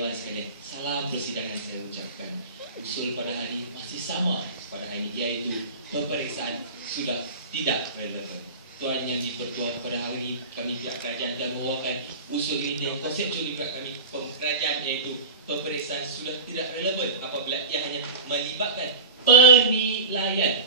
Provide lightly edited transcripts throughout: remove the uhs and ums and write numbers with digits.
Dewan sekalian, salam persidangan saya ucapkan. Usul pada hari ini masih sama pada hari ini, iaitu peperiksaan sudah tidak relevan. Tuan yang dipertua pada hari ini, kami pihak kerajaan dan membawakan usul ini dengan konseptual di pihak kami kerajaan, iaitu peperiksaan sudah tidak relevan apabila ia hanya melibatkan penilaian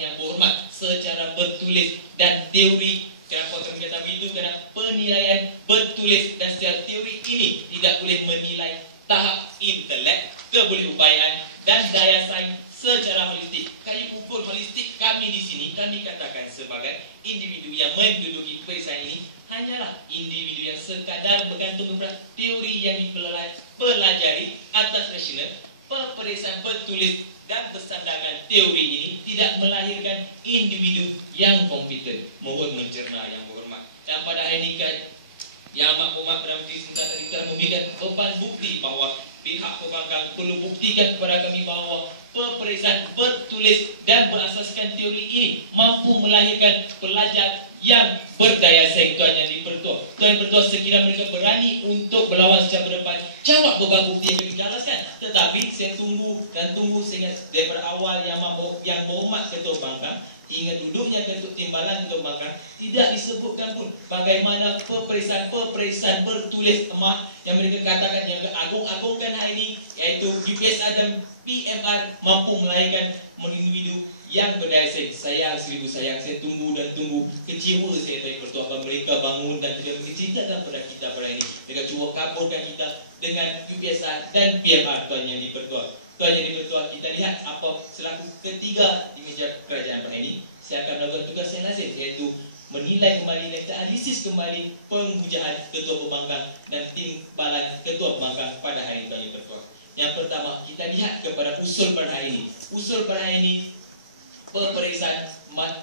yang berhormat secara bertulis dan teori. Kenapa kami kata begitu? Kerana penilaian bertulis dan secara teori ini tidak boleh menilai tahap intelek, kebolehupayaan dan daya saing secara holistik. Kayu ukur holistik kami di sini, kami katakan sebagai individu yang menduduki peperiksaan ini hanyalah individu yang sekadar bergantung kepada teori yang dipelajari atas rasional. Peperiksaan bertulis dan bersandarkan teori ini tidak melahirkan individu yang kompeten. Mohon mencerna yang berhormat. Dan pada hari ini Yang Amat Berhormat Perdana Menteri Sementara tadi telah memberikan beban bukti bahawa pihak pembangkang perlu buktikan kepada kami bahawa peperiksaan bertulis dan berasaskan teori ini mampu melahirkan pelajar yang berdaya saing. Tuan yang dipertua, Tuan yang bertua, sekiranya mereka berani untuk berlawan secara berdepan, jawab beban bukti yang kami jelaskan. Tetapi saya tunggu sehingga daripada awal Yang Berhormat Ketua Bangkang hingga duduknya Ketua Timbalan Ketua Bangkang tidak disebutkan pun bagaimana peperiksaan bertulis emas yang mereka katakan yang agung-agungkan hari ini, iaitu UPSR dan PMR mampu melahirkan individu yang berdaya saing. Sayang, seribu sayang, saya tunggu, kecewa saya dari pertua mereka bangun dan tidak bercinta pada kita pada ini. Mereka cuba kaburkan kita dengan UPSR dan PMR. Tuan yang dipertua, kita lihat apa selaku ketiga di meja kerajaan pada ini, saya akan melakukan tugas yang lazim, iaitu menilai kembali dan analisis kembali penghujaan Ketua Pembangkang dan timbalan Ketua Pembangkang pada hari ini. Tuan yang dipertua, yang pertama kita lihat kepada usul pada hari ini. Usul pada hari ini, peperiksaan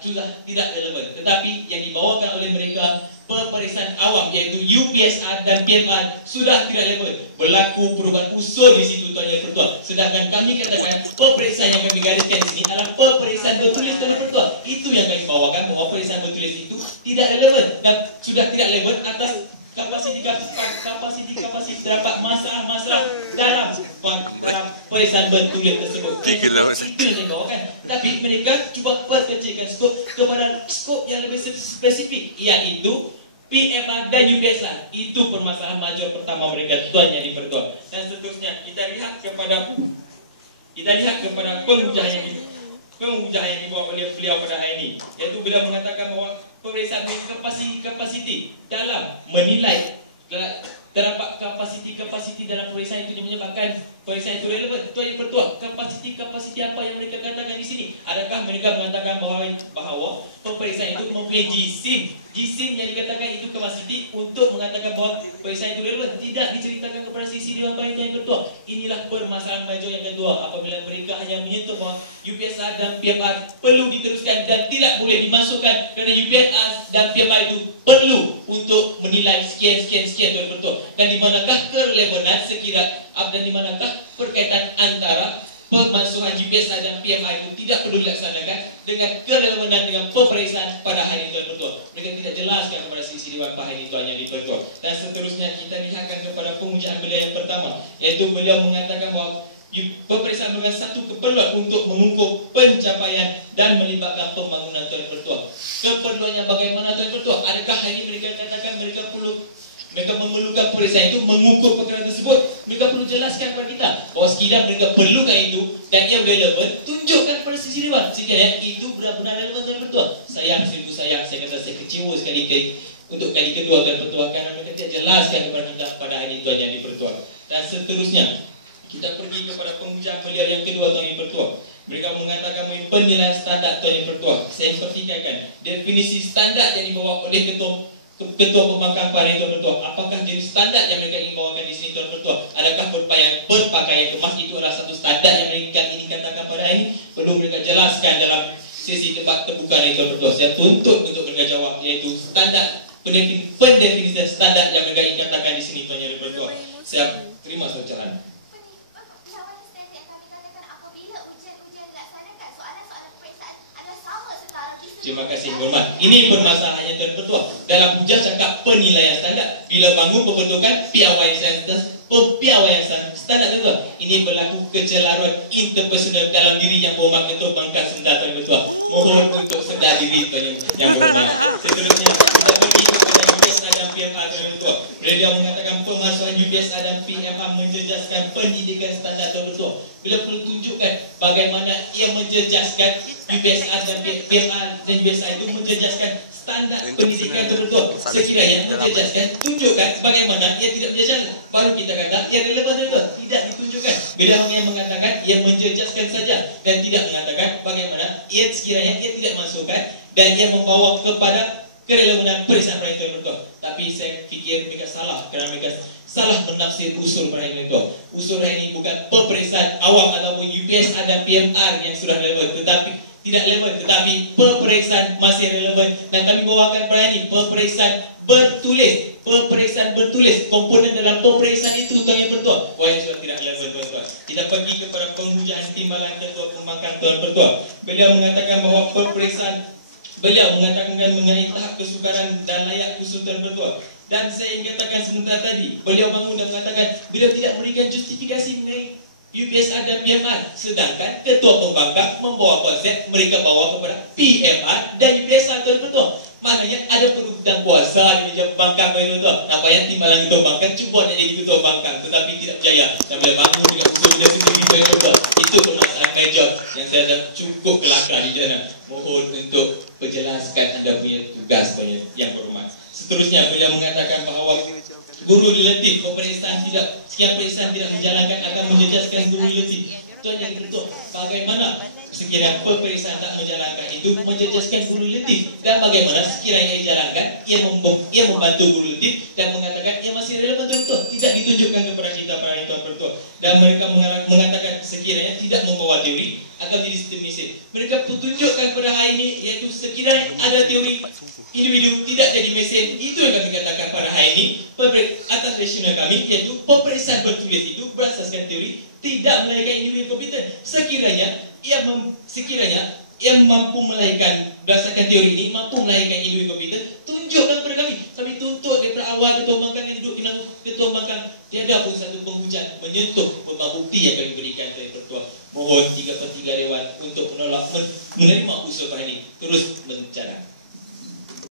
sudah tidak relevan, tetapi yang dibawakan oleh mereka peperiksaan awam, iaitu UPSR dan PMR sudah tidak relevan. Berlaku perubahan usul di situ, Tuan yang Pertua. Sedangkan kami katakan peperiksaan yang kami gariskan di sini adalah peperiksaan bertulis, Tuan yang Pertua. Itu yang kami bawakan, bahawa peperiksaan bertulis itu tidak relevan dan sudah tidak relevan atas kapasiti terdapat masalah dalam peperiksaan bertulis tersebut. Itu yang dibawakan. Tapi mereka cuba perkecilkan skop kepada skop yang lebih spesifik, iaitu PMR dan UPSR. Itu permasalahan major pertama mereka, Tuan yang dipertua. Dan seterusnya kita lihat kepada penghujah yang dibawa oleh beliau pada hari ini, iaitu beliau mengatakan bahawa peperiksaan kapasiti dalam menilai terdapat kapasiti dalam peperiksaan itu menyebabkan peperiksaan itu relevan. Tuan yang Pertua, kapasiti apa yang mereka katakan di sini? Adakah mereka mengatakan bahawa peperiksaan itu mempunyai jisim yang dikatakan itu kapasiti untuk mengatakan bahawa peperiksaan itu relevan? Tidak diceritakan kepada sisi Dewan Bahagian. Tuan yang Pertua, inilah permasalahan major yang kedua. Apabila mereka hanya menyentuh bahawa UPSR dan PMR perlu diteruskan dan tidak boleh dimasukkan kerana UPSR dan PMR itu perlu untuk menilai sekian Tuan yang Pertua. Dan di manakah kerelevanan dan di manakah perkaitan antara pemasukan UPSR dan PMI itu tidak perlu dilaksanakan dengan kerelevanan dengan peperiksaan pada hari ini, Tuan Pertua. Mereka tidak jelaskan kepada sisi Dewan Bahagian, Tuan yang dipertua. Dan seterusnya kita lihatkan kepada penghujaan beliau yang pertama, iaitu beliau mengatakan bahawa peperiksaan merupakan satu keperluan untuk mengukur pencapaian dan melibatkan pembangunan, Tuan Pertua. Keperluannya bagaimana, Tuan Pertua? Adakah hari ini mereka katakan mereka memerlukan peperiksaan itu mengukur perkara tersebut? Mereka perlu jelaskan kepada kita bahawa sekiranya mereka perlukan itu dan ia relevan, tunjukkan kepada sisi Dewan sekiranya itu benar-benar relevan, Tuan Pertua. Sayang, saya kata saya kecewa sekali untuk kali kedua, Tuan Pertua, kerana mereka tidak jelaskan kepada kita pada hari ini, Tuan yang dipertua. Dan seterusnya kita pergi kepada penghujang beliau yang kedua, Tuan yang Pertua. Mereka mengatakan penilaian standar, Tuan yang Pertua. Saya pertikaikan definisi standar yang dibawa oleh Ketua Pembangkang pada Tuan Pertua. Apakah jenis standar yang mereka ingin bawakan di sini, Tuan Pertua? Adakah berpakaian kemas itu adalah satu standar yang mereka ingin katakan pada ini? Perlu mereka jelaskan dalam sesi debat terbuka ini, Tuan Pertua. Saya tuntut untuk mereka jawab, iaitu standar pendefinisian standar yang mereka ingin katakan di sini, Tuan yang Pertua. Saya terima soalan. Terima kasih, hormat. Ini permasalahannya, Tuan Pertua. Dalam hujah cakap penilaian standar, bila bangun pembentukan piawai standar pepiawayasan standar ketua. Ini berlaku kecelaruan interpersonal dalam diri yang berhormat ketua bangkat sendatan ketua. Mohon untuk sedar diri yang berhormat. Seterusnya kita pergi kepada UBS Adam PMR ketua. Beliau mengatakan pengasuhan UBS Adam PMR menjejaskan pendidikan standar ketua. Beliau perlu tunjukkan bagaimana ia menjejaskan UBS Adam PMR dan UBS itu menjejaskan standar pendidikan tertentu. Sekiranya menjejaskan, tunjukkan bagaimana ia tidak menjejaskan. Baru kita kata ia relevan itu. Tidak ditunjukkan. Beda orang yang mengatakan ia menjejaskan saja dan tidak mengatakan bagaimana ia sekiranya ia tidak masukkan dan ia membawa kepada kerelevanan periksaan perayaan tertentu. Tapi saya fikir mereka salah kerana mereka salah menafsir usul perayaan itu. Usul ini bukan peperiksaan awam ataupun UBS Adam PMR yang sudah relevan, tetapi tidak relevan, tetapi peperiksaan masih relevan. Dan kami bawakan perayaan ini peperiksaan bertulis. Peperiksaan bertulis, komponen dalam peperiksaan itu tuan yang pertua. Wah, yang sudah tidak relevan tuan-tuan. Kita pergi kepada penghujaan timbalan ketua pembangkang tuan pertua. Beliau mengatakan bahawa peperiksaan, beliau mengatakan mengenai tahap kesukaran dan layak usul tuan pertua. Dan saya ingin katakan sebentar tadi, beliau bangun dan mengatakan beliau tidak memberikan justifikasi mengenai UBS Adam PMR, sedangkan ketua pembangkang membawa konsep mereka bawa kepada PMR dan UBS Adam betul. Maknanya ada perebutan kuasa di meja pembangkang itu tu. Nampaknya timbalan ketua pembangkang cuba nak jadi ketua pembangkang tetapi tidak berjaya. Dan bila bangun dengan usul dia sendiri tu. Itu permasalahan major yang saya dah cukup kelakar di sana. Mohon untuk perjelaskan anda punya tugas yang berhormat. Seterusnya beliau mengatakan bahawa guru relatif peperiksaan sekian periksaan tidak menjalankan akan menjejaskan guru relatif. Tuan yang ketua, bagaimana sekiranya peperiksaan tak menjalankan itu menjejaskan guru relatif dan bagaimana sekiranya dijalankan ia membantu guru relatif dan mengatakan ia masih relevan tuan-tuan, tidak ditunjukkan kepada kita para tuan pertua dan mereka mengatakan sekiranya tidak membawa teori akan jadi sistem mesin. Mereka tunjukkan pada hari ini iaitu sekiranya ada teori individu tidak jadi mesin. Itu yang kami katakan pada hari ini atas rasional kami iaitu peperiksaan bertulis itu berasaskan teori tidak melahirkan individu yang kompeten. Sekiranya ia mampu melahirkan berdasarkan teori ini mampu melahirkan individu yang kompeten, tunjukkan kepada kami. Kami tuntut daripada awal ketua pembangkang yang duduk di ketua pembangkang tiada pun satu penghujat menyentuh